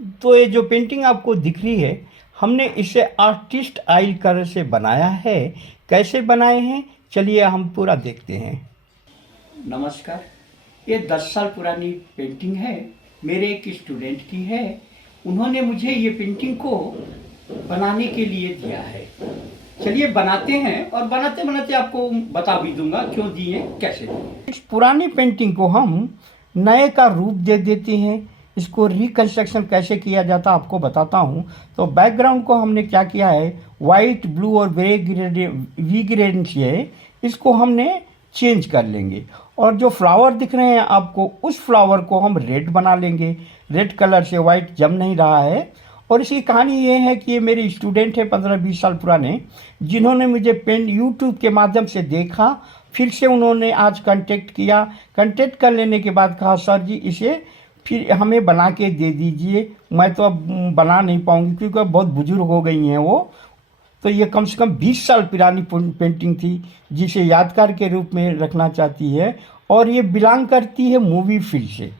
तो ये जो पेंटिंग आपको दिख रही है, हमने इसे आर्टिस्ट ऑयल कलर से बनाया है। कैसे बनाए हैं, चलिए हम पूरा देखते हैं। नमस्कार। ये 10 साल पुरानी पेंटिंग है, मेरे एक स्टूडेंट की है। उन्होंने मुझे ये पेंटिंग को बनाने के लिए दिया है। चलिए बनाते हैं, और बनाते बनाते आपको बता भी दूंगा क्यों दिए, कैसे दिए। इस पुरानी पेंटिंग को हम नए का रूप दे देते हैं। इसको रिकंस्ट्रक्शन कैसे किया जाता आपको बताता हूँ। तो बैकग्राउंड को हमने क्या किया है, वाइट, ब्लू और ग्रे वी ग्रेड से इसको हमने चेंज कर लेंगे। और जो फ्लावर दिख रहे हैं आपको, उस फ्लावर को हम रेड बना लेंगे। रेड कलर से वाइट जम नहीं रहा है। और इसकी कहानी ये है कि ये मेरे स्टूडेंट है 15-20 साल पुराने, जिन्होंने मुझे पेन यूट्यूब के माध्यम से देखा। फिर से उन्होंने आज कांटेक्ट किया। कांटेक्ट कर लेने के बाद कहा, सर जी इसे फिर हमें बना के दे दीजिए। मैं तो अब बना नहीं पाऊँगी क्योंकि बहुत बुजुर्ग हो गई हैं वो। तो ये कम से कम 20 साल पुरानी पेंटिंग थी, जिसे यादगार के रूप में रखना चाहती है। और ये बिलोंग करती है मूवी फील्ड से,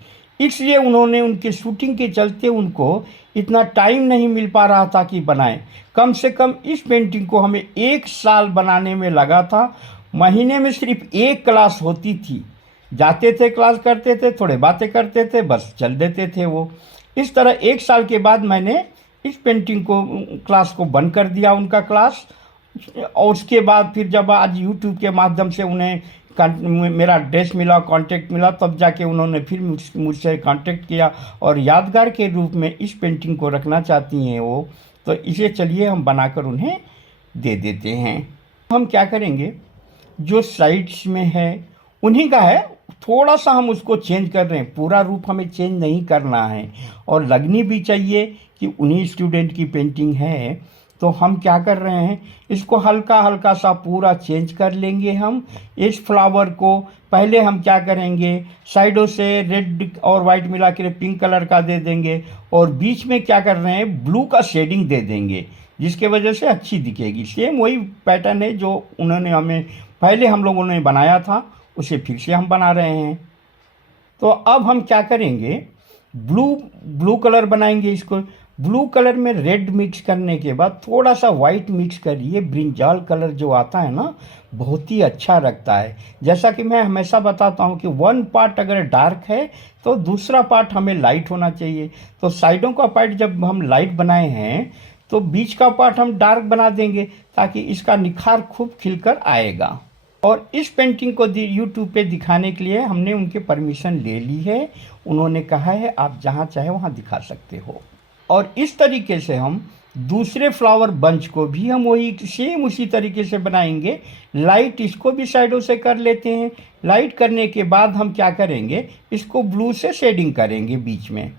इसलिए उन्होंने उनके शूटिंग के चलते उनको इतना टाइम नहीं मिल पा रहा था कि बनाएं। कम से कम इस पेंटिंग को हमें 1 साल बनाने में लगा था। महीने में सिर्फ एक क्लास होती थी। जाते थे, क्लास करते थे, थोड़े बातें करते थे, बस चल देते थे वो। इस तरह 1 साल के बाद मैंने इस पेंटिंग को, क्लास को बंद कर दिया, उनका क्लास। और उसके बाद फिर जब आज यूट्यूब के माध्यम से उन्हें मेरा एड्रेस मिला, कांटेक्ट मिला, तब जाके उन्होंने फिर मुझसे कांटेक्ट किया और यादगार के रूप में इस पेंटिंग को रखना चाहती हैं वो। तो इसे चलिए हम बनाकर उन्हें दे देते हैं। हम क्या करेंगे, जो साइड्स में है उन्हीं का है, थोड़ा सा हम उसको चेंज कर रहे हैं, पूरा रूप हमें चेंज नहीं करना है। और लगनी भी चाहिए कि उन्हीं स्टूडेंट की पेंटिंग है। तो हम क्या कर रहे हैं, इसको हल्का हल्का सा पूरा चेंज कर लेंगे हम। इस फ्लावर को पहले हम क्या करेंगे, साइडों से रेड और वाइट मिला के पिंक कलर का दे देंगे। और बीच में क्या कर रहे हैं, ब्लू का शेडिंग दे देंगे, जिसके वजह से अच्छी दिखेगी। सेम वही पैटर्न है जो उन्होंने हमें पहले हम लोगों ने बनाया था, उसे फिर से हम बना रहे हैं। तो अब हम क्या करेंगे, ब्लू ब्लू कलर बनाएंगे इसको। ब्लू कलर में रेड मिक्स करने के बाद थोड़ा सा वाइट मिक्स करिए। ब्रिंजाल कलर जो आता है ना, बहुत ही अच्छा लगता है। जैसा कि मैं हमेशा बताता हूँ कि 1 पार्ट अगर डार्क है तो दूसरा पार्ट हमें लाइट होना चाहिए। तो साइडों का पार्ट जब हम लाइट बनाए हैं तो बीच का पार्ट हम डार्क बना देंगे, ताकि इसका निखार खूब खिलकर आएगा। और इस पेंटिंग को यूट्यूब पे दिखाने के लिए हमने उनके परमिशन ले ली है। उन्होंने कहा है आप जहाँ चाहे वहाँ दिखा सकते हो। और इस तरीके से हम दूसरे फ्लावर बंच को भी हम वही सेम उसी तरीके से बनाएंगे। लाइट इसको भी साइडों से कर लेते हैं। लाइट करने के बाद हम क्या करेंगे, इसको ब्लू से शेडिंग करेंगे बीच में।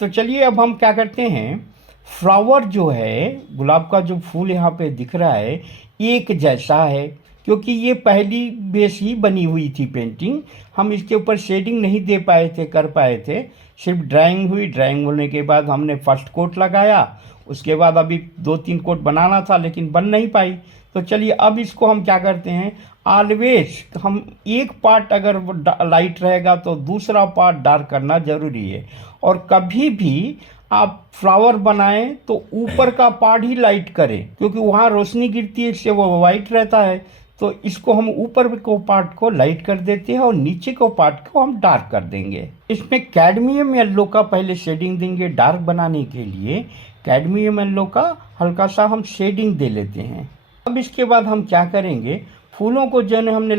तो चलिए अब हम क्या करते हैं, फ्लावर जो है, गुलाब का जो फूल यहाँ पे दिख रहा है, एक जैसा है। क्योंकि ये पहली बेस ही बनी हुई थी पेंटिंग, हम इसके ऊपर शेडिंग नहीं दे पाए थे, कर पाए थे। सिर्फ ड्राइंग हुई। ड्राइंग होने के बाद हमने फर्स्ट कोट लगाया। उसके बाद अभी 2-3 कोट बनाना था, लेकिन बन नहीं पाई। तो चलिए अब इसको हम क्या करते हैं, ऑलवेज हम एक पार्ट अगर लाइट रहेगा तो दूसरा पार्ट डार्क करना ज़रूरी है। और कभी भी आप फ्लावर बनाएं तो ऊपर का पार्ट ही लाइट करें, क्योंकि वहाँ रोशनी गिरती है, इससे वो वाइट रहता है। तो इसको हम ऊपर को पार्ट को लाइट कर देते हैं और नीचे को पार्ट को हम डार्क कर देंगे। इसमें कैडमियम येलो का पहले शेडिंग देंगे डार्क बनाने के लिए। कैडमियम येलो का हल्का सा हम शेडिंग दे लेते हैं। अब इसके बाद हम क्या करेंगे, फूलों को जो हमने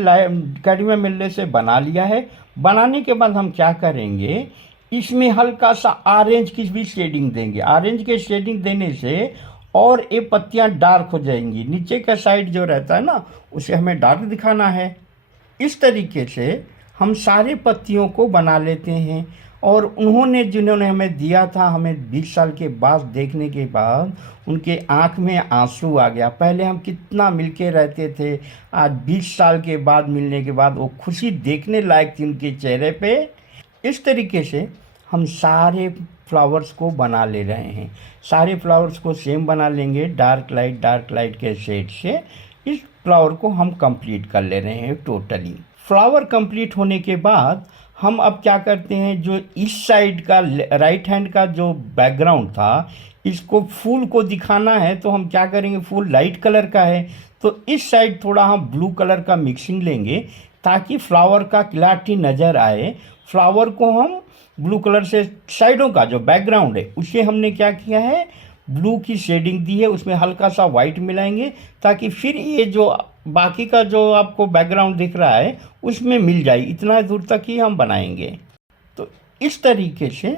कैडमियम येलो से बना लिया है। बनाने के बाद हम क्या करेंगे, इसमें हल्का सा ऑरेंज की भी शेडिंग देंगे। ऑरेंज के शेडिंग देने से और ये पत्तियां डार्क हो जाएंगी। नीचे का साइड जो रहता है ना, उसे हमें डार्क दिखाना है। इस तरीके से हम सारे पत्तियों को बना लेते हैं। और उन्होंने जिन्होंने हमें दिया था, हमें 20 साल के बाद देखने के बाद उनके आंख में आंसू आ गया। पहले हम कितना मिलके रहते थे, आज 20 साल के बाद मिलने के बाद वो खुशी देखने लायक थी उनके चेहरे पे। इस तरीके से हम सारे फ्लावर्स को बना ले रहे हैं। सारे फ्लावर्स को सेम बना लेंगे डार्क लाइट के शेड से। इस फ्लावर को हम कंप्लीट कर ले रहे हैं टोटली। फ्लावर कंप्लीट होने के बाद हम अब क्या करते हैं, जो इस साइड का राइट हैंड का जो बैकग्राउंड था, इसको फूल को दिखाना है तो हम क्या करेंगे, फूल लाइट कलर का है तो इस साइड थोड़ा हम ब्लू कलर का मिक्सिंग लेंगे ताकि फ्लावर का क्लैरिटी नज़र आए। फ्लावर को हम ब्लू कलर से, साइडों का जो बैकग्राउंड है उसे हमने क्या किया है, ब्लू की शेडिंग दी है, उसमें हल्का सा वाइट मिलाएंगे ताकि फिर ये जो बाकी का जो आपको बैकग्राउंड दिख रहा है उसमें मिल जाए। इतना दूर तक ही हम बनाएंगे। तो इस तरीके से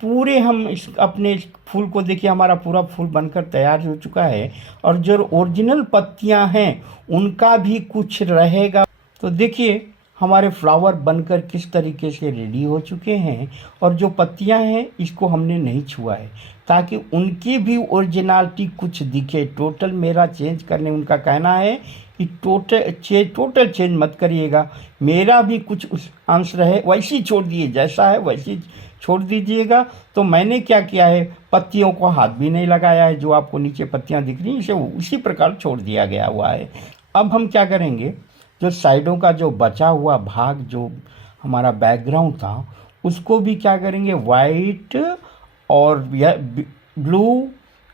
पूरे हम इस अपने इस फूल को देखिए, हमारा पूरा फूल बनकर तैयार हो चुका है और जो ओरिजिनल पत्तियां हैं उनका भी कुछ रहेगा। तो देखिए हमारे फ्लावर बनकर किस तरीके से रेडी हो चुके हैं और जो पत्तियां हैं इसको हमने नहीं छुआ है ताकि उनकी भी ओरिजिनलिटी कुछ दिखे। टोटल मेरा चेंज करने उनका कहना है कि टोटल चेंज मत करिएगा, मेरा भी कुछ उस अंश रहे वैसे ही छोड़ दिए, जैसा है वैसे ही छोड़ दीजिएगा। तो मैंने क्या किया है, पत्तियों को हाथ भी नहीं लगाया है, जो आपको नीचे पत्तियां दिख रही हैं इसे उसी प्रकार छोड़ दिया गया हुआ है। अब हम क्या करेंगे, जो साइडों का जो बचा हुआ भाग जो हमारा बैकग्राउंड था उसको भी क्या करेंगे, वाइट और ब्लू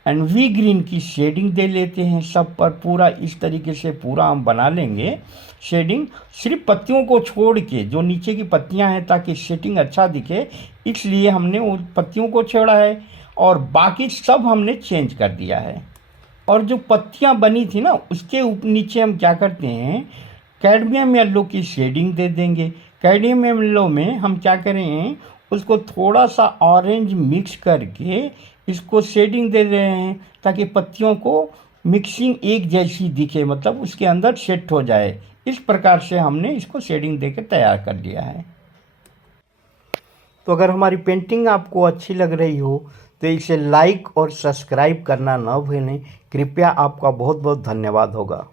एंड वी ग्रीन की शेडिंग दे लेते हैं सब पर। पूरा इस तरीके से पूरा हम बना लेंगे शेडिंग, सिर्फ पत्तियों को छोड़ के, जो नीचे की पत्तियां हैं ताकि शेडिंग अच्छा दिखे इसलिए हमने उन पत्तियों को छोड़ा है और बाकी सब हमने चेंज कर दिया है। और जो पत्तियां बनी थी ना उसके नीचे हम क्या करते हैं, कैडमियम येलो की शेडिंग दे देंगे। कैडमियम येलो में हम क्या करें, उसको थोड़ा सा ऑरेंज मिक्स करके इसको शेडिंग दे रहे हैं ताकि पत्तियों को मिक्सिंग एक जैसी दिखे, मतलब उसके अंदर सेट हो जाए। इस प्रकार से हमने इसको शेडिंग देकर तैयार कर लिया है। तो अगर हमारी पेंटिंग आपको अच्छी लग रही हो तो इसे लाइक और सब्सक्राइब करना न भूलें। कृपया, आपका बहुत बहुत धन्यवाद होगा।